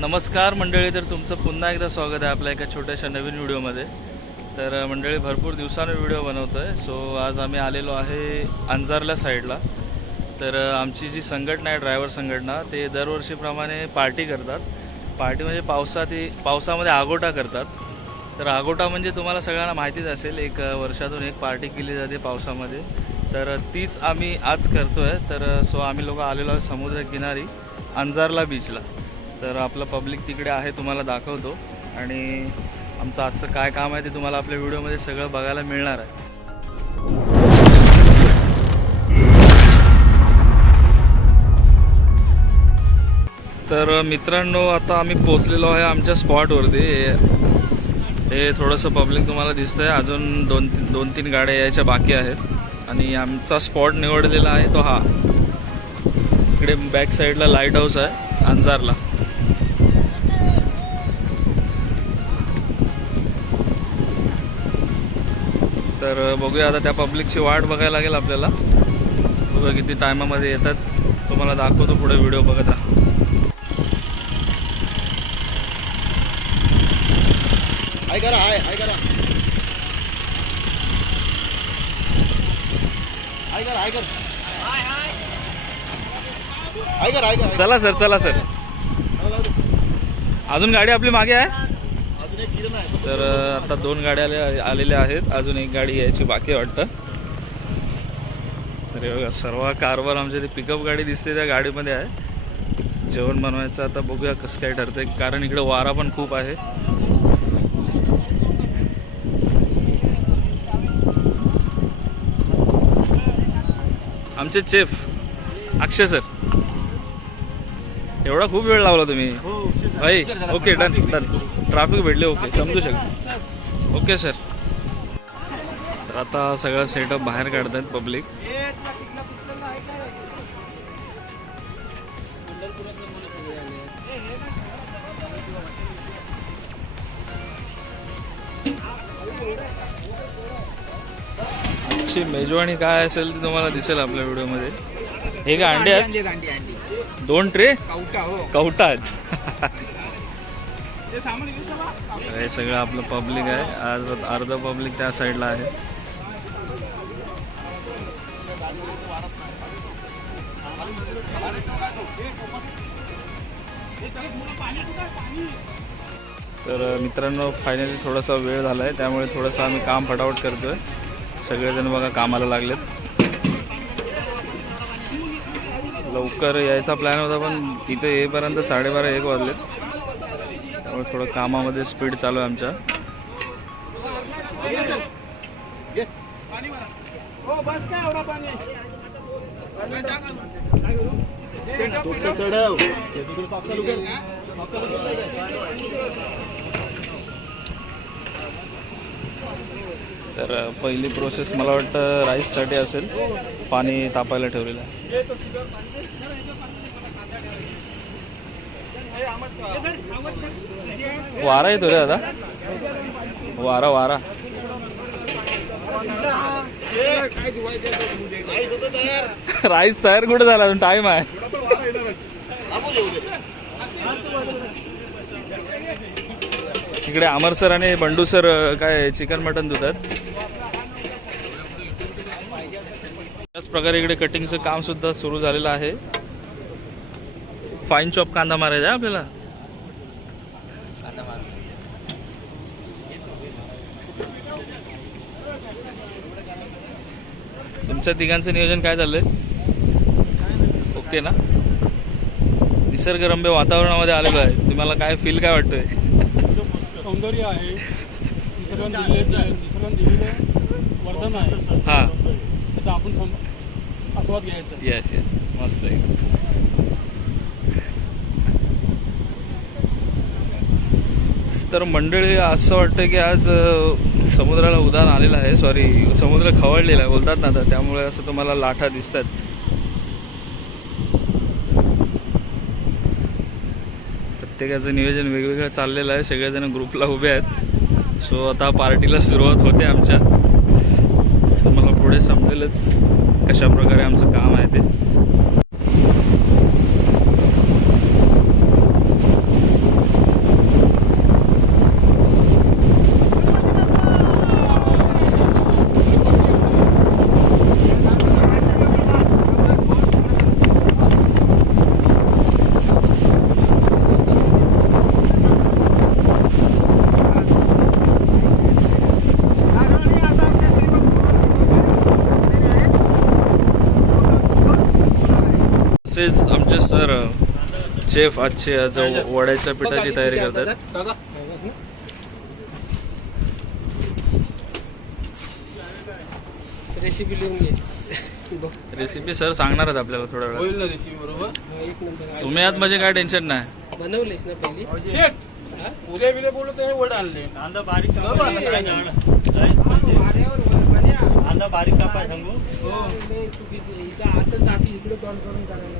नमस्कार मंडळी तर तुमचं पुन्हा एकदा स्वागत आहे आपल्या एका छोट्याशा नवीन व्हिडिओमध्ये. तर मंडळी भरपूर दिवसानं व्हिडिओ बनवतो आहे सो आज आम्ही आलेलो आहे अंजारला साईडला. तर आमची जी संघटना आहे ड्रायव्हर संघटना ते दरवर्षीप्रमाणे पार्टी करतात. पार्टी म्हणजे पावसात पावसामध्ये आगोटा करतात. तर आगोटा म्हणजे तुम्हाला सगळ्यांना माहितीच असेल एक वर्षातून एक पार्टी केली जाते पावसामध्ये. तर तीच आम्ही आज करतो आहे तर सो आम्ही लोक आलेलो आहे समुद्रकिनारी अंजारला बीचला तर आपलं पब्लिक तिकडे आहे तुम्हाला दाखवतो. आणि आमचं आजचं काय काम आहे ते तुम्हाला आपल्या व्हिडिओमध्ये सगळं बघायला मिळणार आहे. तर मित्रांनो आता आम्ही पोचलेलो आहे आमच्या स्पॉटवरती. हे- थोडंसं पब्लिक तुम्हाला दिसतं आहे अजून दोन दोन तीन गाड्या यायच्या बाकी आहेत. आणि आमचा स्पॉट निवडलेला आहे तो हा. इकडे बॅक साईडला लाइट हाऊस आहे अंजारला. तर बघूया आता त्या पब्लिकची वाट बघायला लागेल आपल्याला. बघूया किती टायमामध्ये येतात. तुम्हाला दाखवतो पुढे व्हिडिओ बघत राहा. हाय करा हाय हाय करा. हाय कर हाय कर. हाय कर हाय कर. चला सर चला सर. अजून गाडी आपली मागे आहे अजून एक किरण आहे तर आता दोन गाड्या आल्या आलेल्या आहेत. अजून एक गाडी यायची बाकी वाटतं. तर हे बघा सर्व कारवर आमच्या इथे पिकअप गाडी दिसते त्या गाडीमध्ये आहे. जेवण बनवायचं आता बघूया कसं काय ठरतंय. कारण इकडे वारा पण खूप आहे. आमचे चेफ अक्षय सर एवढा खूप वेळ लावला तुम्ही. हो भाई ओके डन डन ट्रॅफिक भेटले. ओके समजू शकतो. ओके सर तर आता सगळं सेटअप बाहेर काढतात पब्लिक मेजवानी काय असेल ते तुम्हाला दिसेल आपल्या व्हिडिओमध्ये हे का अंडे आहेत. दोन ट्रे? कवटा हो. कवटा. हे सगळं आपलं पब्लिक आहे. आज अर्ध पब्लिक त्या साईडला आहे. तर मित्रांनो फायनली थोडासा वेळ झाला आहे त्यामुळे थोडंसं आम्ही काम फटाफट करतोय. सगळेजण बघा कामाला लागलेत. लवकर यायचा प्लॅन होता पण इथे येईपर्यंत साडेबारा एक वाजलेत. त्यामुळे थोडं कामामध्ये स्पीड चालू आहे आमच्या. तर पहिली प्रोसेस मला वाटतं राईससाठी असेल. पाणी तापायला ठेवलेलं आहे. वारा येतो रे दादा. वारा वारा. राईस तयार कुठे झाला? अजून टाइम आहे. इकडे अमर सर आणि बंडू सर काय चिकन मटन धुतात. त्याच प्रकारे इकडे कटिंगचं काम सुद्धा सुरू झालेलं आहे. फाईन चॉप कांदा मारायचा आपल्याला? तुमच्या तिघांचं नियोजन काय चाललंय? ओके ना? निसर्गरम्य वातावरणामध्ये आलेलो आहे. तुम्हाला काय फील काय वाटतंय? सौंदर्य आहे. वर्धन आहे. हां. त्याचा आपण आस्वाद घ्यायचा. येस येस मस्त आहे. तर मंडळी असं वाटतं की आज समुद्राला उदान आलेलं आहे. सॉरी समुद्र खवळलेला आहे. बोलतात ना आता त्यामुळे असं तुम्हाला लाठा दिसतात. प्रत्येकाचं नियोजन वेगवेगळं चाललेलं आहे. सगळेजण ग्रुपला उभे आहेत. सो आता पार्टीला सुरुवात होते आमच्या. तुम्हाला पुढे समजेलच कशा प्रकारे आमचं काम आहे ते तसेच आमचे सर शेफ आजचे आज वड्याच्या पिठाची तयारी करतात रेसिपी लिहून घे. रेसिपी सर सांगणार आहेत आपल्याला थोड्या वेळात. होईल ना रेसिपी बरोबर? हा, तुम्ही आत म्हणजे काय टेन्शन नाही. बनवलेस ना पहिली? शेट उद्या बिले बोललो तर हे वड आणले. कांदा बारीक. कांदा बारीक कापाय सांगू चुकीचं आहे. इथं अशी इकडे तोंड करून करायला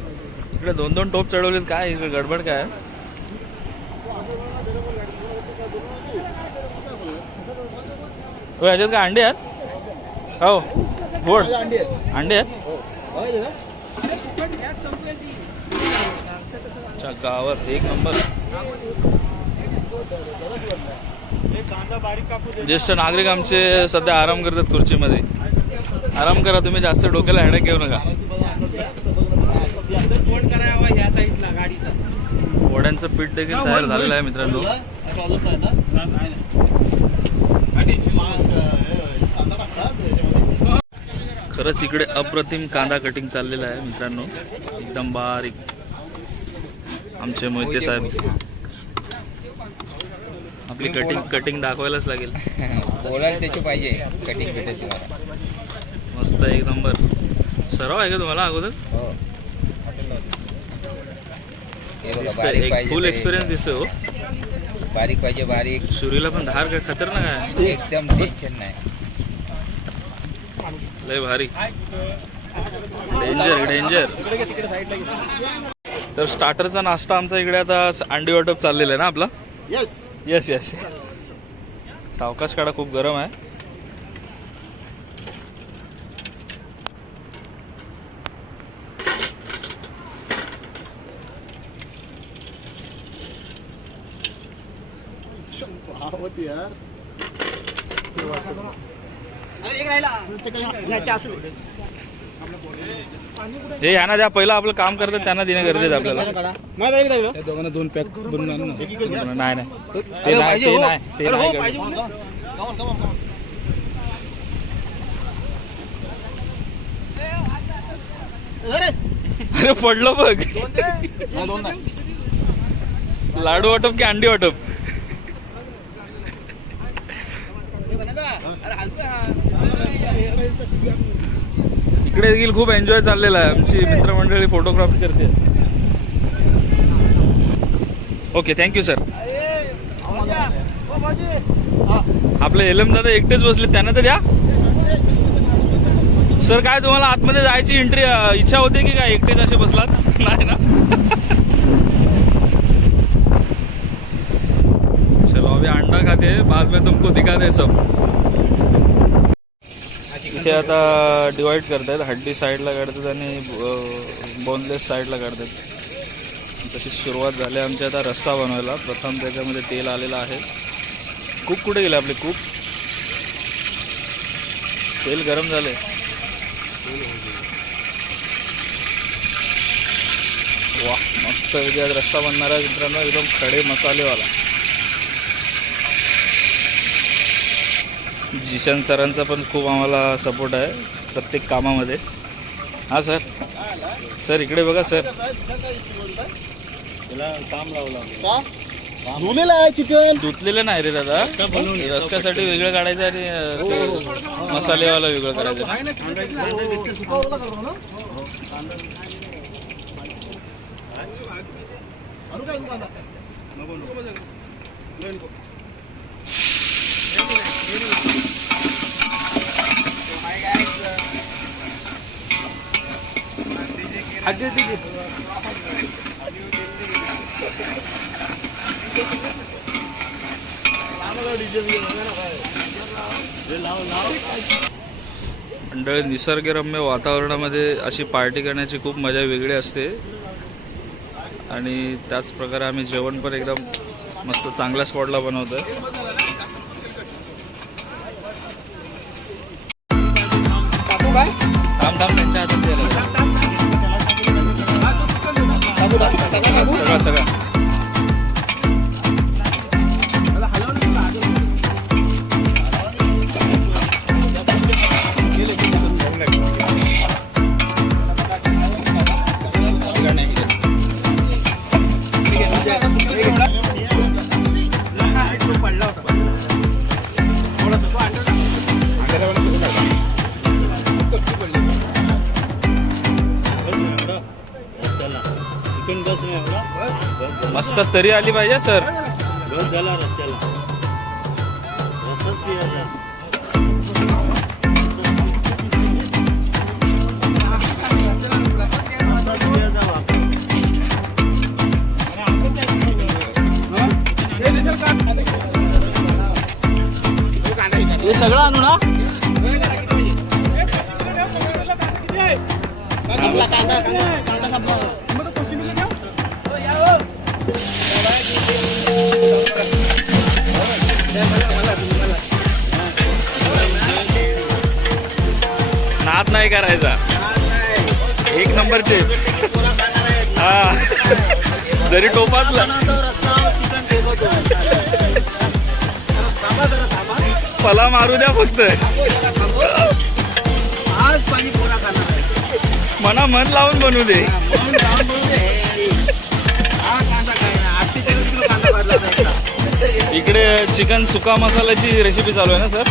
इकडे दोन दोन टोप चढवलेत काय इकडे गडबड काय? हो याच्यात काय अंडे आहेत? हो गोड अंडी आहेत? अंडे आहेत गावात एक नंबर. ज्येष्ठ नागरिक आमचे सध्या आराम करतात खुर्चीमध्ये. आराम करा तुम्ही जास्त डोक्याला हेडक घेऊ नका. करावा ह्या साईडला गाडीचा. वड्यांचं पीठ देखील तयार झालेलं आहे मित्रांनो. खरंच इकडे अप्रतिम कांदा कटिंग चाललेलं आहे मित्रांनो. एकदम बारीक. आमचे मोहिते साहेब. आपली कटिंग कटिंग दाखवायलाच लागेल. बोलायला त्याची पाहिजे कटिंग भेटेल तुम्हाला मस्त एक नंबर. सराव आहे का तुम्हाला अगोदर? हो. दिसतंय. फुल एक्सपिरियन्स दिसतोय हो. बारीक पाहिजे बारीक. सुरीला पण धार काय खतरनाक आहे. एकदम टेन्शन नाही. लय भारी. डेंजर डेंजर तर स्टार्टरचा नाश्ता आमचा इकडे आता अंडी वाटप चाललेला आहे ना आपला? येस येस येस सावकाश काढा खूप गरम आहे. आवत यार. हे यांना द्या पहिलं आपलं काम करतात त्यांना देणं गरजेचं आहे आपल्याला. त्या दोघांना दोन पॅक बनवून आण ना. नाही नाही. ते नाही ते नाही ते on. अरे. पडलं बघ. नाही, दोन नाही लाडू वाटप की अंडी वाटप? इकडे देखील खूप एन्जॉय चाललेला आहे. आमची मित्रमंडळी फोटोग्राफी करते. ओके थँक्यू सर आपले एलम दादा एकटेच बसले त्यांना तर द्या. सर काय तुम्हाला आतमध्ये जायची एंट्री इच्छा होती की काय एकटेच असे बसलात? नाही ना? चलो अभी अंडा खाते बाद में तुमको दिखाते दे सब. इथे आता डिवाईड करतात. हड्डी साईडला काढतात आणि बोनलेस साईडला काढतात. तशी सुरुवात झाली. आमची आता रस्सा बनवायला. प्रथम त्याच्यामध्ये तेल आलेलं आहे. कूक कुठे गेले आपले कूक तेल गरम झाले. वा मस्त आज रस्सा बनणार मित्रांनो एकदम खडे मसालेवाला. जिशन सरांचा पण खूप आम्हाला सपोर्ट आहे प्रत्येक कामामध्ये. हां सर. सर इकडे बघा सर. त्याला काम लावला का? धुलेलं आहे चिकन. धुतलेलं नाही रे दादा. रस्त्यासाठी वेगळं काढायचं आणि ते मसालेवाला वेगळं करायचं. सुकावला करतो मंडळी निसर्गरम्य वातावरणामध्ये अशी पार्टी करण्याची खूप मजा वेगळी असते. आणि त्याच प्रकारे आम्ही जेवण पण एकदम मस्त चांगल्या स्पॉटला बनवतोय. मस्त तरी आली पाहिजे सर. नाही करायचा. एक नंबरचे. हा. जरी टोपातला. पला मारू द्या फक्त. मना मन लावून बनवू दे. इकडे चिकन सुका मसाल्याची रेसिपी चालू आहे ना सर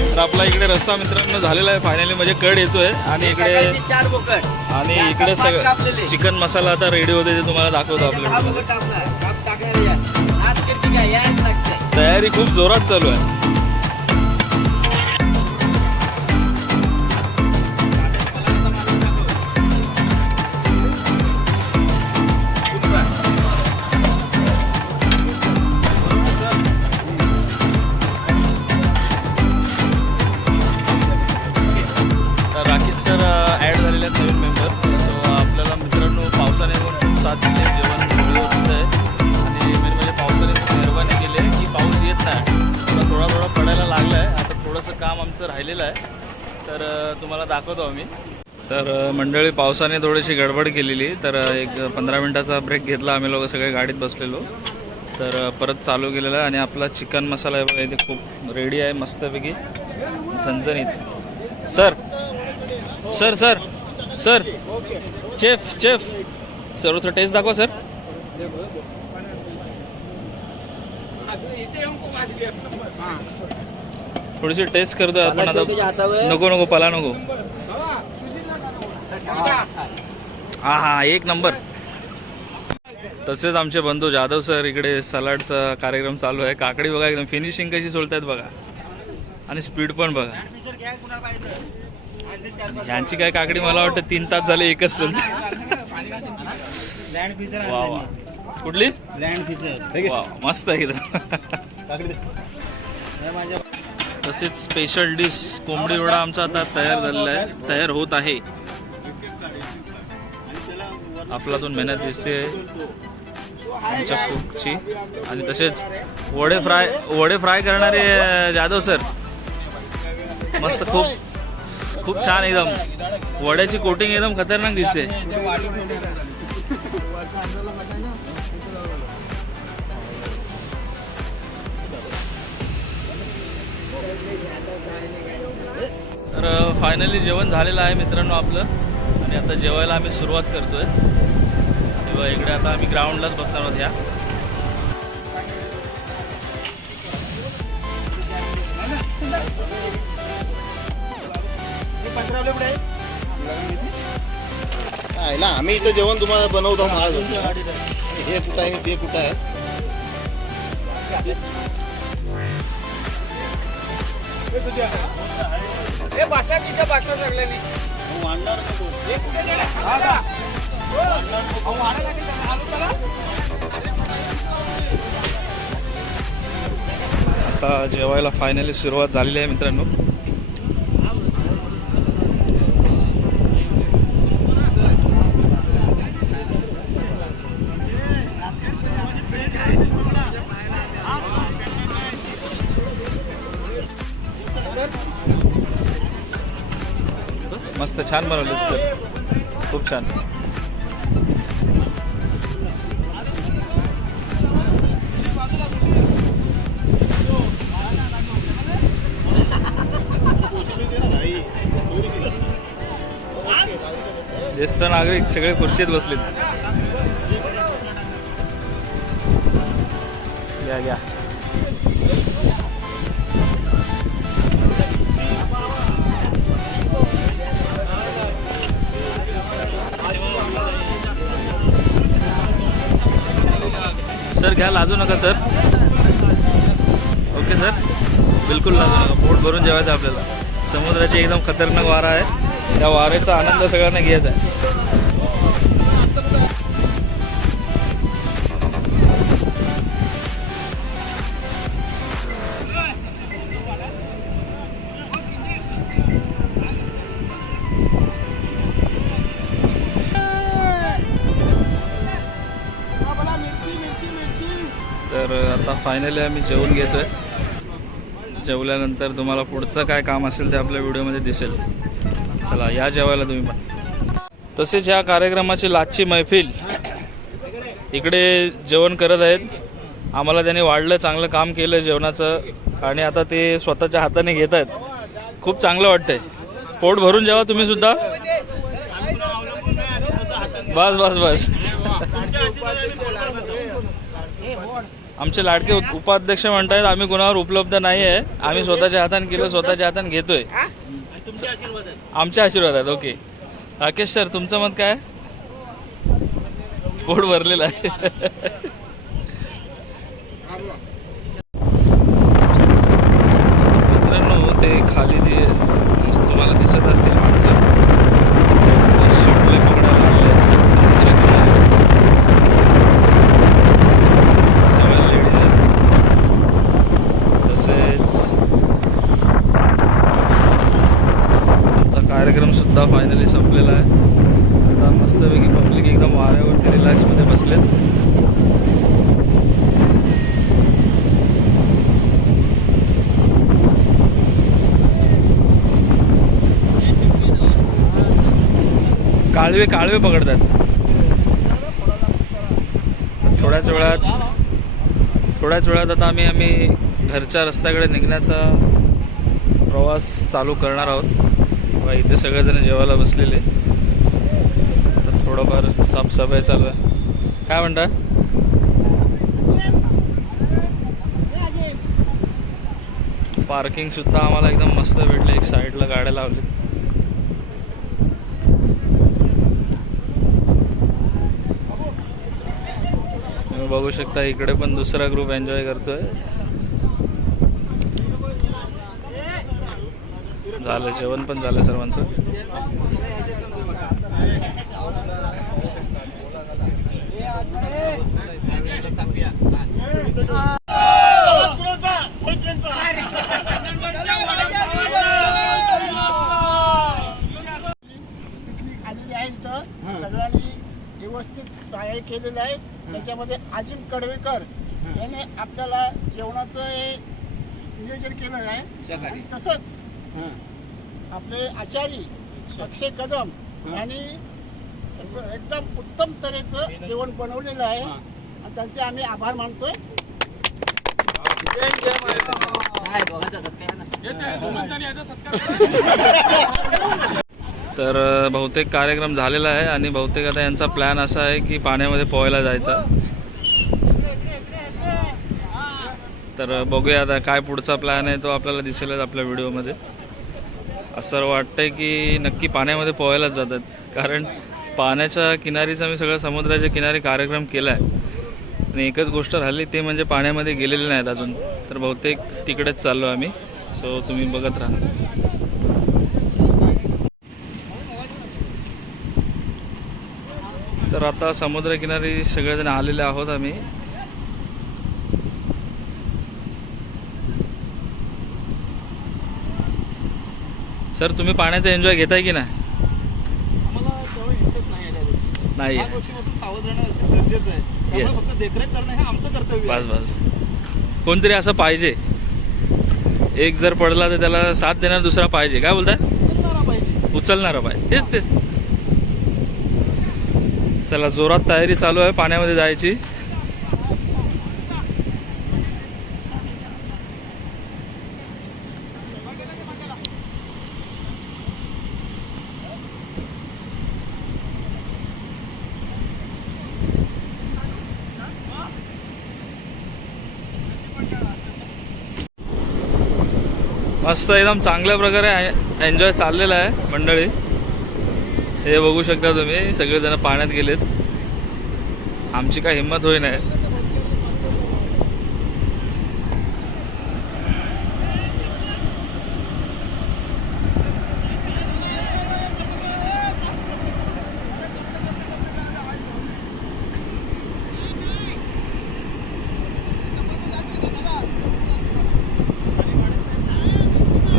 तर आपला इकडे रस्सा मित्रांनो झालेला आहे. फायनली म्हणजे कड येतोय. आणि इकडे आणि इकडे सगळं चिकन मसाला आता रेडी होते ते तुम्हाला दाखवतो आपल्या बोकड टाकला काप टाकायला या आज किती काय? यायच लागतंय. तयारी खूप जोरात चालू आहे. आम्ही तर मंडळी पावसाने थोडीशी गडबड केलेली. तर एक पंधरा मिनटाचा ब्रेक घेतला. आम्ही लोक सगळे गाडीत बसलेलो. तर परत चालू केलेला आहे आणि आपला चिकन मसाला आहे बघा इथे खूप रेडी आहे मस्तपैकी. झणझणीत sir. Sir sir. Sir. Chef chef sir थोडं टेस्ट दाखवा सर. थोडीशी टेस्ट करतोय आपण. आता नको नको पला नको. हा हा एक नंबर. तसेच आमचे बंधू जाधव सर इकडे सलाडचा कार्यक्रम चालू आहे. काकडी बघा एकदम फिनिशिंग कशी सोलतायत बघा. आणि स्पीड पण बघा. यांची काय काकडी मला वाटतं तीन तास झाले एकच सोलते. वा वा. कुठली? वा मस्त आहे तसेच स्पेशल डिश कोंबडी वडा आमचा आता तयार झालेला आहे. तयार होत आहे. आपलातून मेहनत दिसते आमच्या कुकची आणि तसेच वडे फ्राय वडे फ्राय करणारे जाधव सर मस्त खूप खूप छान एकदम. वड्याची कोटिंग एकदम खतरनाक दिसते. तर फायनली जेवण झालेलं आहे मित्रांनो आपलं. आणि आता जेवायला आम्ही सुरुवात करतोय. तेव्हा इकडे आता आम्ही ग्राउंडलाच बसणार आहोत ह्या आयला आम्ही इथं जेवण तुम्हाला बनवतो महाग हे कुठं आहे? ते कुठं आहे? बसा तिथं बसा सगळ्यांनी. आता जेवायला फायनली सुरुवात झालेली आहे मित्रांनो. छान बनवलं सर. खूप छान. ज्येष्ठ नागरिक सगळे खुर्चीत बसलेत. घ्या घ्या सर घ्या लाजू नका सर. Okay sir. बिलकुल लाजू नका. पोट भरून जेवायचं आहे आपल्याला. समुद्राची एकदम खतरनाक वारा आहे. त्या वाऱ्याचा आनंद सगळ्यांना घ्यायचा आहे. तर आता फायनली आम्ही जेवून घेतोय. जेवल्यानंतर तुम्हाला पुढचं काय काम असेल ते आपल्या व्हिडिओमध्ये दिसेल. चला या जेवायला तुम्ही पण. तसेच या कार्यक्रमाची लाचची मैफिल. इकडे जेवण करत आहेत. आम्हाला त्यांनी वाढलं चांगलं काम केलं जेवणाचं. आणि आता ते स्वतःच्या हाताने घेत आहेत. खूप चांगलं वाटतंय. पोट भरून जेवा तुम्ही सुद्धा. बस बस बस. आमचे लाडके उप- उपाध्यक्ष म्हणतायत आम्ही कुणावर उपलब्ध नाही आहे आम्ही स्वतःच्या हाताने केलं स्वतःच्या हाताने घेतोय. आमच्या आशीर्वाद आहेत ओके. राकेश सर तुमचं मत काय? पोट भरलेलं आहे मित्रांनो ते खाली जे तुम्हाला दिसत असतील माणसं ते शिपले पकडायला लागले आहेत समुद्रकिनारी. सगळ्या लेडीज आहेत तसेच आमचा कार्यक्रम सुद्धा फायनली संपलेला आहे आता मस्तपैकी पब्लिक एकदम वाऱ्यावरती रिलॅक्समध्ये बसलेत काळवे काळवे पकडतात. थोड्याच वेळात थोड्याच वेळात आता आम्ही आम्ही घरच्या रस्त्याकडे निघण्याचा प्रवास चालू करणार आहोत. व इथे सगळेजण जेवायला बसलेले. तर थोडंफार साफसफाई चालू आहे. काय म्हणता? पार्किंगसुद्धा आम्हाला एकदम मस्त भेटलं. एक साईडला गाड्या लावली तुम्ही बघू शकता इकडे पण दुसरा ग्रुप एन्जॉय करतोय. झालं जेवण पण झालं सर्वांचं. सगळ्यांनी व्यवस्थित सहाय्य केलेलं आहे. त्याच्यामध्ये अजिम कडवेकर याने आपल्याला जेवणाचं हे नियोजन केलं आहे. आणि तसंच आपले आचारी अक्षय कदम यांनी एकदम उत्तम तऱ्हेचं जेवण बनवलेलं आहे. आणि त्यांचे आम्ही आभार मानतोय. तर बहुतेक कार्यक्रम झालेला आहे आणि बहुतेक आता यांचा प्लॅन असा आहे की पाण्यामध्ये पोहायला जायचा. तर बघूया आता काय पुढचा प्लॅन आहे तो आपल्याला दिसेलच आपल्या व्हिडिओमध्ये. असं वाटतंय की नक्की पाण्यामध्ये पोहायलाच जातात. कारण पाण्याच्या किनारीचा मी सगळं समुद्राच्या किनारी कार्यक्रम केला आहे आणि एकच गोष्ट राहिली ते म्हणजे पाण्यामध्ये गेलेले नाहीत अजून. तर बहुतेक तिकडेच चाललो आम्ही. सो तुम्ही बघत राहा. तर आता समुद्रकिनारी सगळेजण आलेले आहोत आम्ही. सर तुम्ही पाण्याचा एन्जॉय घेताय की नाही? नाही हे बस बस. कोणतरी असं पाहिजे. एक जर पडला तर त्याला साथ देणार दुसरा पाहिजे. काय बोलताय? उचलणारा पाहिजे. तेच तेच. चला जोरात तयारी चालू आहे पाण्यामध्ये जायची. मस्त एकदम चांगल्या प्रकारे एन्जॉय चाललेला आहे मंडळी. हे बघू शकता तुम्ही सगळेजण पाण्यात गेलेत. आमची काय हिंमत होई नाही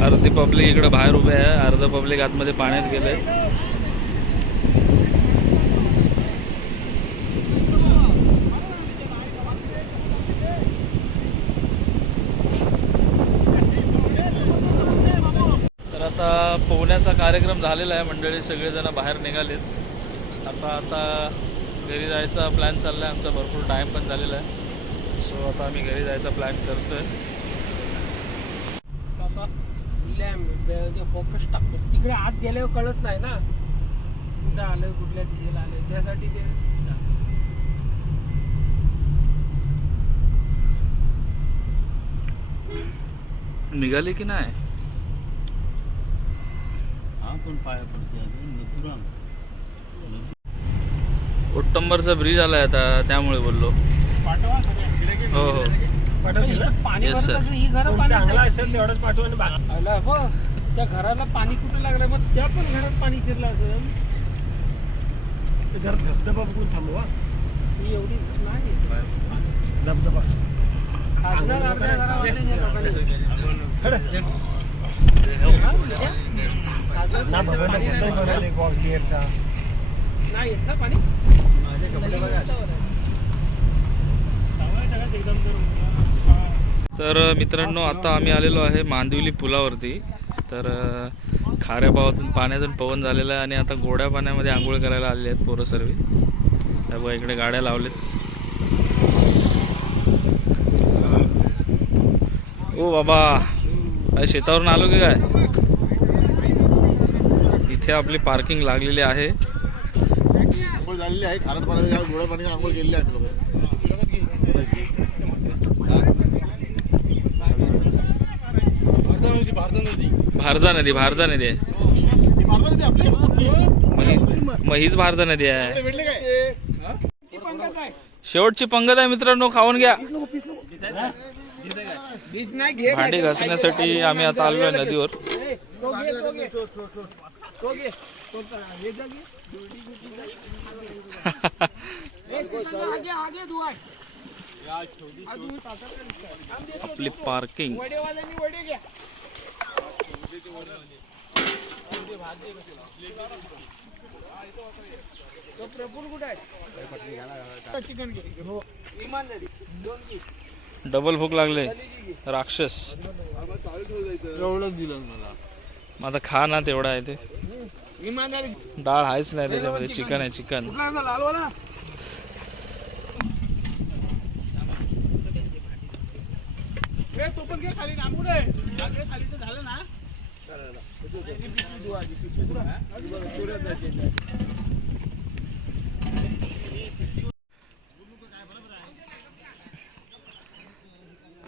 अर्धी पब्लिक इकडे बाहेर उभे आहे. अर्ध पब्लिक आतमध्ये पाण्यात गेले पोहण्याचा कार्यक्रम झालेला आहे. मंडळी सगळेजण बाहेर निघालेत. आता आता घरी जायचा प्लॅन चालला आहे आमचा भरपूर टाईम पण झालेला आहे. सो आता आम्ही घरी जायचा प्लॅन करतोय. तसा लॅम्प फोकस टाकतो. तिकडे आत गेल्यावर कळत नाही ना. कुठं आलं कुठल्या दिशेला आलं त्यासाठी ते निघाले की नाही? पण पाया पडते अजून. मथुराम उत्तंबरचा ब्रिज आलाय आता त्यामुळे बोललो. पाठवा सगळे. हो हो. sir. असेल, ही घरं चांगला असेल तेवढंच हो. त्या घराला पाणी कुठं लागलं? मग त्या पण घरात पाणी शिरलं असेल. ते जरा धबधबा बघून थांबवा ही. एवढी नाही. धबधबा. नाही येत ना पाणी तर मित्रांनो आता आम्ही आलेलो आहे मांदिवली पुलावरती. तर खाऱ्या पावातून पाण्यातून पवन झालेलं आहे आणि आता गोड्या पाण्यामध्ये आंघोळ करायला आलेले आहेत पोरं सर्व. त्या इकडे गाड्या लावलेत. ओ बाबा! काय शेतावरून आलो की काय? इथे आपली पार्किंग लागलेली आहे. आंघोळ झालेली आहे. खारट पाण्यात गोळ्या पाणी आंघोळ केलेली आहे आम्ही लोकं. भारजा नदी भारजा नदी आहे. ती मारता ना ती आपली? मही- महीच भारजा नदी आहे. शेवटची पंगत आहे मित्रांनो खाऊन घ्या. भांडी घासण्यासाठी आम्ही आता आलो आहे नदीवर. आपली पार्किंग प्रफुल चिकन दोन की डबल भूक लागले. राक्षस. एवढंच दिलं मला. मग आता खा ना तेवढा आहे ते. डाळ आहेच नाही त्याच्यामध्ये चिकन आहे चिकन. तो पण घे खाली? खालीचं झालं ना.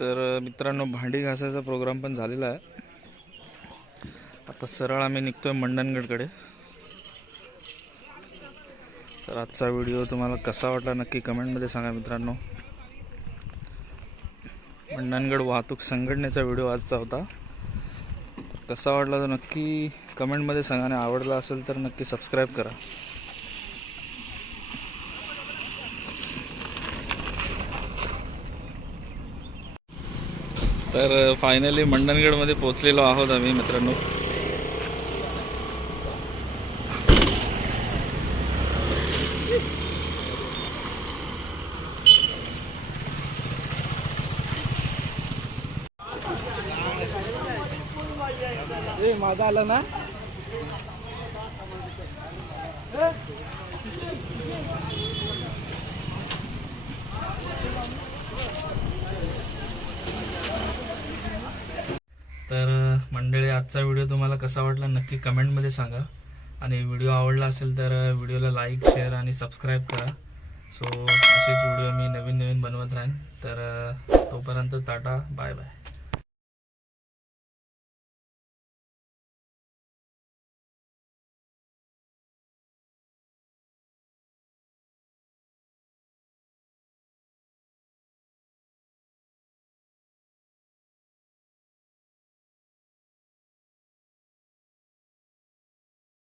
तर मित्रांनो भांडी घासायचा प्रोग्राम पण झालेला आहे. आता सरळ आम्ही निघतोय मंडणगडकडे. तर आजचा व्हिडिओ तुम्हाला कसा वाटला नक्की कमेंटमध्ये सांगा मित्रांनो. मंडणगड वाहतूक संघटनेचा व्हिडिओ आजचा होता. कसा वाटला तर नक्की कमेंटमध्ये सांगा आणि आवडला असेल तर नक्की सबस्क्राईब करा. तर फायनली मंडणगडमध्ये पोहोचलेलो आहोत आम्ही मित्रांनो ए माझा आला ना तर मंडळी आजचा व्हिडिओ तुम्हाला कसा वाटला नक्की कमेंटमध्ये सांगा. आणि व्हिडिओ आवडला असेल तर व्हिडिओला लाईक शेअर आणि सबस्क्राईब करा. सो असेच व्हिडिओ मी नवीन नवीन बनवत राहीन. तर तोपर्यंत टाटा बाय बाय